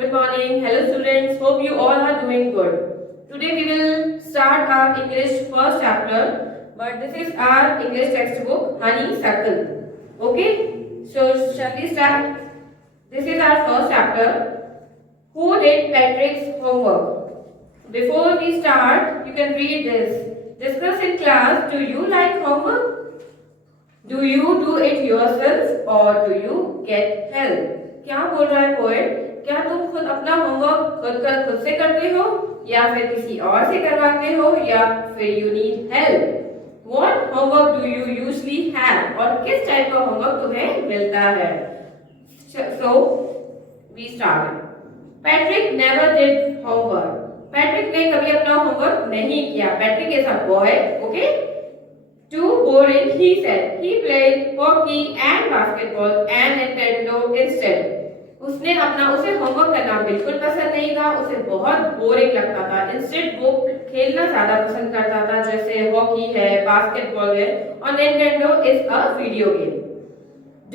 Good morning. Hello students. Hope you all are doing good. Today we will start our English first chapter, but this is our English textbook Honeysuckle. Okay? So shall we start? This is our first chapter. Who did Patrick's homework? Before we start, you can read this. Discuss in class, do you like homework? Do you do it yourself or do you get help? क्या बोल रहा है poet? क्या तुम खुद अपना homework खुद से करते हो या फिर किसी और से करवाते हो या फिर you need help? What homework do you usually have? और किस टाइप का होमवर्क तुम्हें मिलता है? So we start. Patrick never did homework. Patrick ने कभी अपना होमवर्क नहीं किया. Patrick is a boy. Okay. Too boring, he said. He played hockey and basketball and Nintendo instead. उसे होमवर्क करना बिल्कुल पसंद नहीं था. उसे बहुत बोरिंग लगता था. इंस्टेड वो खेलना ज्यादा पसंद करता था, जैसे हॉकी है, बास्केटबॉल है और Nintendo is a video game.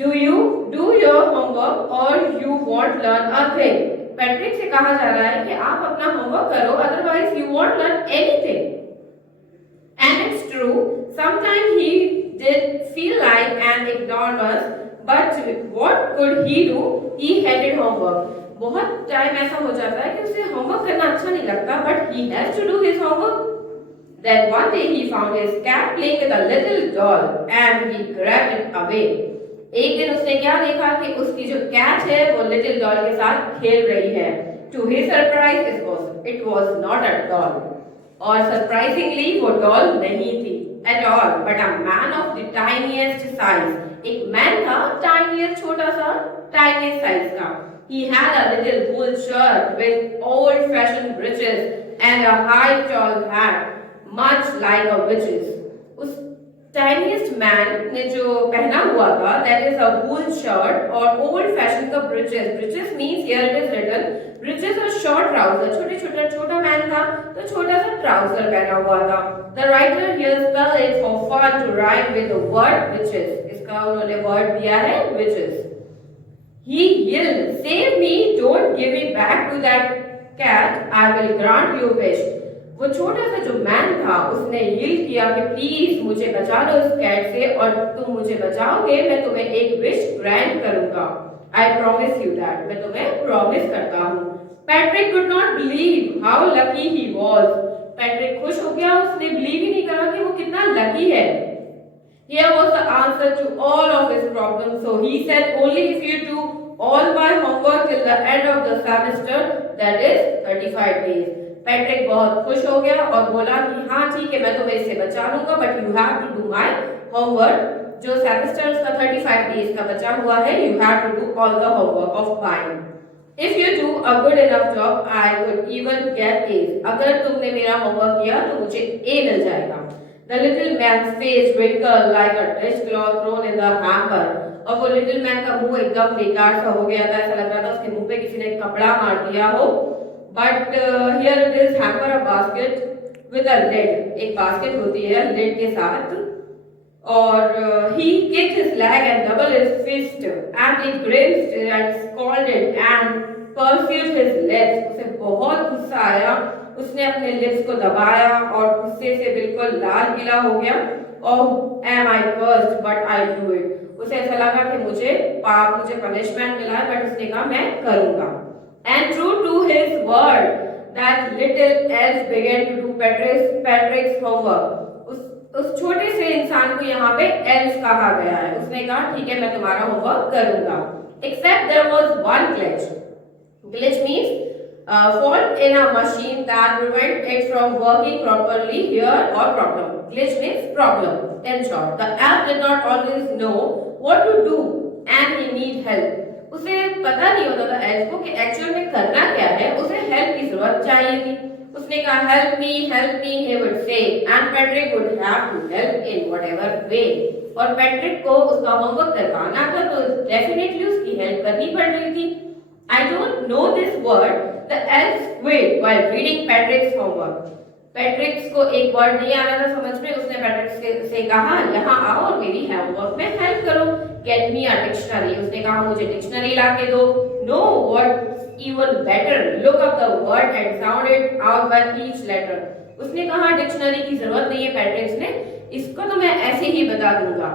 Do you do your homework or you won't learn a thing? Patrick से कहा जा रहा है कि आप अपना होमवर्क करो, otherwise you won't learn anything. And it's true. Sometimes he did feel like an ignoramus, but what could he do? He hated homework. बहुत टाइम ऐसा हो जाता है कि उसे होमवर्क करना अच्छा नहीं लगता, but he has to do his homework. Then one day he found his cat playing with a little doll, and he grabbed it away. एक दिन उसने क्या देखा कि उसकी जो कैट है वो लिटिल डॉल के साथ खेल रही है. To his surprise, it was not a doll. और सरप्राइजिंगली वो डॉल नहीं थी at all, but a man of the tiniest size. एक मैन था, tiniest छोटा सा, tiniest size का. He had a little wool shirt with old-fashioned breeches and a high tall hat, much like a witch's. उस tiniest man ने जो पहना हुआ था, that is a wool shirt और old-fashioned का breeches. Breeches means here it is written. Breeches are short trouser. छोटा man था तो छोटा सा ट्राउजर पहना हुआ था. The writer here spelled it for fun to rhyme with the word witches. इसका उन्होंने वर्ड दिया है witches. He yelled, "Save me! Don't give me back to that cat. I will grant you wish." वो छोटा सा जो man था उसने यील किया कि प्लीज मुझे बचा लो इस कैट से, और तुम मुझे बचाओगे मैं तुम्हें एक विश ग्रांट करूंगा. I promise you that. मैं तुम्हें प्रॉमिस करता हूँ. Patrick could not believe how lucky he was. Patrick खुश हो गया. उसने बिलीव ही नहीं करा कि वो कितना लकी है. Here was the answer to all of his problems. So he said, only if you do all my homework till the end of the semester, that is 35 days. Patrick बहुत खुश हो गया और बोला कि हाँ ठीक है मैं तुम्हें इससे बचा लूंगा, but you have to do my homework. जो सेमेस्टर्स का 35 डेज का बचा हुआ है, you have to do all the homework of mine. If you do a good enough job, I could even get A's. अगर तुमने मेरा होमवर्क किया तो मुझे A मिल जाएगा. The little man's face wrinkled like a dishcloth thrown in the hamper. और वो little man का मुंह एकदम बेकार सा हो गया था. ऐसा लग रहा था उसके मुंह पे किसी ने कपड़ा मार दिया हो. But here it is hamper, a basket with a lid. एक बास्केट होती है lid के साथ. और he kicked his leg and doubled his fist, and he grimaced and scolded and pursued his lips. उसे बहुत गुस्सा आया. उसने अपने लिप्स को दबाया और गुस्से से बिल्कुल लाल पीला हो गया. Oh, am I cursed? But I do it. उसे ऐसा लगा कि मुझे पनिशमेंट मिला है, बट उसने कहा मैं करूंगा. And true to his word, that little elf began to do Patrick's homework. उस छोटे से इंसान को यहाँ पे एल्फ कहा गया है. उसने कहा ठीक है मैं तुम्हारा होमवर्क करूंगा. Except there was one glitch. Glitch means fault in a machine that prevent it from working properly here, or problem. Glitch means problem. In short, the elf did not always know what to do and he need help. उसे पता नहीं होता था elf को कि actual में करना क्या है. उसे हेल्प की जरूरत चाहिए थी. उसने कहा help me, he would say, and Patrick would have to help in whatever way. और पैट्रिक को उसका होमवर्क करवाना था तो डेफिनेटली उसकी हेल्प करनी पड़ रही थी. I don't know this word. The elf quit while reading Patrick's homework. Patrick को एक वर्ड नहीं आ रहा था समझ में. उसने पैट्रिक से कहा यहाँ आओ और मेरी होमवर्क में हेल्प करो. Get me a dictionary. उसने कहा मुझे डिक्शनरी ला के दो. No, what even better. Look up the word and sound it out by each letter. उसने कहा डिक्शनरी की जरूरत नहीं है पैट्रिक्स ने, इसको तो मैं ऐसे ही बता दूंगा.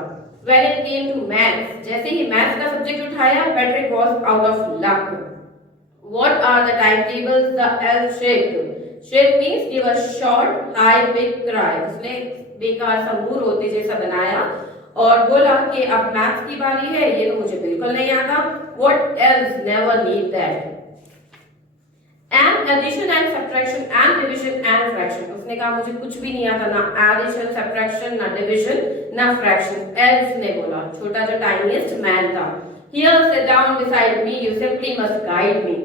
When it came to maths, जैसे ही मैथ्स का सब्जेक्ट उठाया, Patrick was out of luck. What are the timetables the L shaped? Shape means give a short, high, big cry. उसने बेकार सा मुंह रोते जैसा बनाया और बोला कि अब मैथ्स की बारी है, ये तो मुझे बिल्कुल नहीं आता. What else? Never need that. And addition and subtraction and division and fraction. उसने कहा मुझे कुछ भी नहीं आता, ना addition, subtraction, ना division, ना fraction. else ने बोला, छोटा जो tiniest man था. Here sit down beside me. You simply must guide me.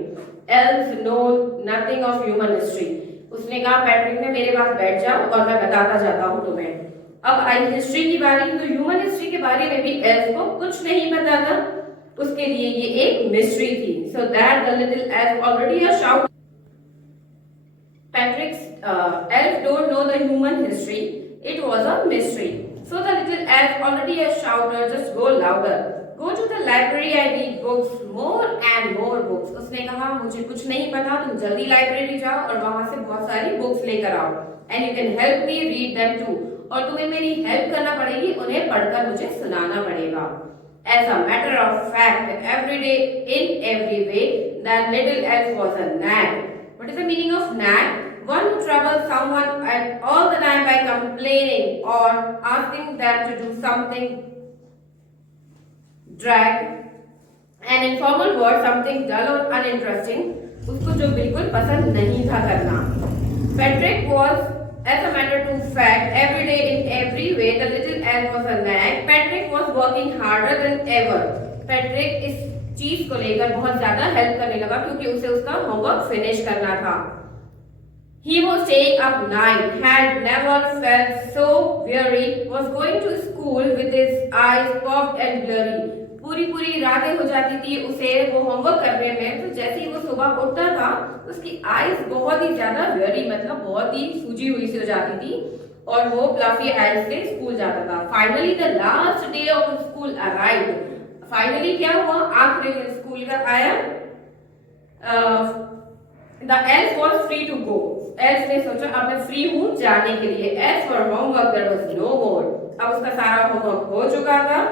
else know nothing of human history. उसने कहा पैट्रिक ने मेरे पास बैठ जाओ और मैं बताता जाता हूँ तुम्हें. अब आई हिस्ट्री की बारी, तो ह्यूमन हिस्ट्री के बारे में भी एल्स को कुछ नहीं पता था, उसके लिए ये एक मिस्ट्री थी. So that the little elf already a shout. पैट्रिक्स elf don't know the human history. It was a mystery. So the little elf already a shouter, just go louder. Go to the library. I need books, more and more books. उसने कहा मुझे कुछ नहीं पता, तुम जल्दी library जाओ और वहां से बहुत सारी बुक्स लेकर आओ. And you can help me read them too. और तुम्हें मेरी हेल्प करना पड़ेगी, उन्हें पढ़कर मुझे सुनाना पड़ेगा. As a matter of fact, every day in every way, that little elf was a nag. What is the meaning of nag? One who troubles someone all the time by complaining or asking them to do something. Drag, an informal word, something dull or uninteresting, उसको जो बिल्कुल पसंद नहीं था करना. Patrick was, as a matter of fact, every day in every way, the little elf was a nag. Patrick was working harder than ever. Patrick इस चीज को लेकर बहुत ज्यादा हेल्प करने लगा क्योंकि उसे उसका होमवर्क फिनिश करना था. He was staying up night, had never felt so weary, was going to school with his eyes puffed and blurry. पूरी रातें हो जाती थी उसे वो होमवर्क करने में, तो जैसे ही वो सुबह उठता था उसकी आईज बहुत ही ज्यादा वेरी, मतलब बहुत ही सूजी हुई सी हो जाती थी और वो फ्लफी आईज से स्कूल जाता था. Finally the last day of school arrived. Finally क्या हुआ, आखिरी दिन स्कूल का आया. The elf was free to go. Elf ने सोचा अब मैं फ्री हूँ जाने के लिए. As for homework there was no more. अब उसका सारा होमवर्क हो चुका था.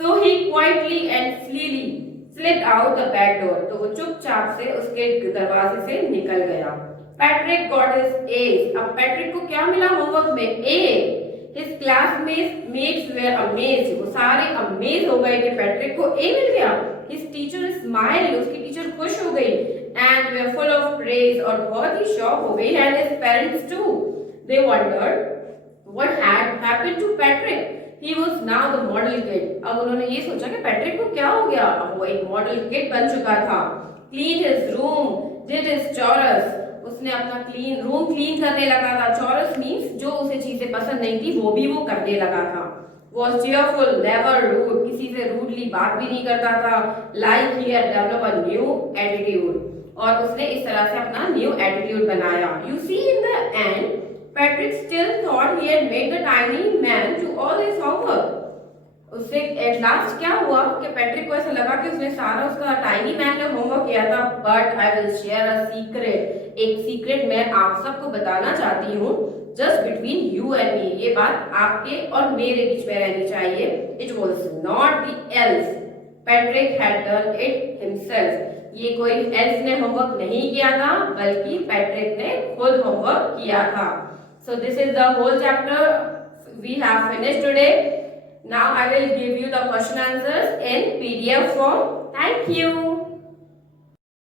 So he quietly and slowly slipped out the back door. तो वो चुपचाप से उसके दरवाजे से निकल गया. Patrick got his A's. अब पैट्रिक को क्या मिला होमवर्क में? A. His classmates were amazed. वो सारे अमेज हो गए कि पैट्रिक को A मिल गया. His teacher smiled. उसकी टीचर खुश हो गई. And were full of praise. और बहुत ही शौक हो गई. And his parents too. They wondered what had happened to Patrick. He was now the model kid. अब उन्होंने ये सोचा कि पैट्रिक को क्या हो गया. अब वो एक मॉडल किड बन चुका था. Clean his room, did his chores. उसने अपना रूम क्लीन करने लगा था. चॉरस मीन्स जो उसे चीजें पसंद नहीं थी वो भी वो करने लगा था. Was cheerful, never rude. किसी से रूडली बात भी नहीं करता था. Like he had developed a new attitude. और उसने इस तरह से अपना न्यू एटीट्यूड बनाया. You see in the end, Patrick still thought he had made the tiny man do all his homework. उससे एट लास्ट क्या हुआ कि पैट्रिक को ऐसा लगा कि उसने सारा उसका टाइनी मैन ने होमवर्क किया था. But I will share a secret. एक सीक्रेट मैं आप सबको बताना चाहती हूँ, just between you and me. ये बात आपके और मेरे बीच में रहनी चाहिए. It was not the elf. Patrick had done it himself. ये कोई एल्फ ने होमवर्क नहीं किया था बल्कि पैट्रिक ने खुद होमवर्क किया था. So this is the whole chapter we have finished today. Now I will give you the question answers in PDF form. Thank you.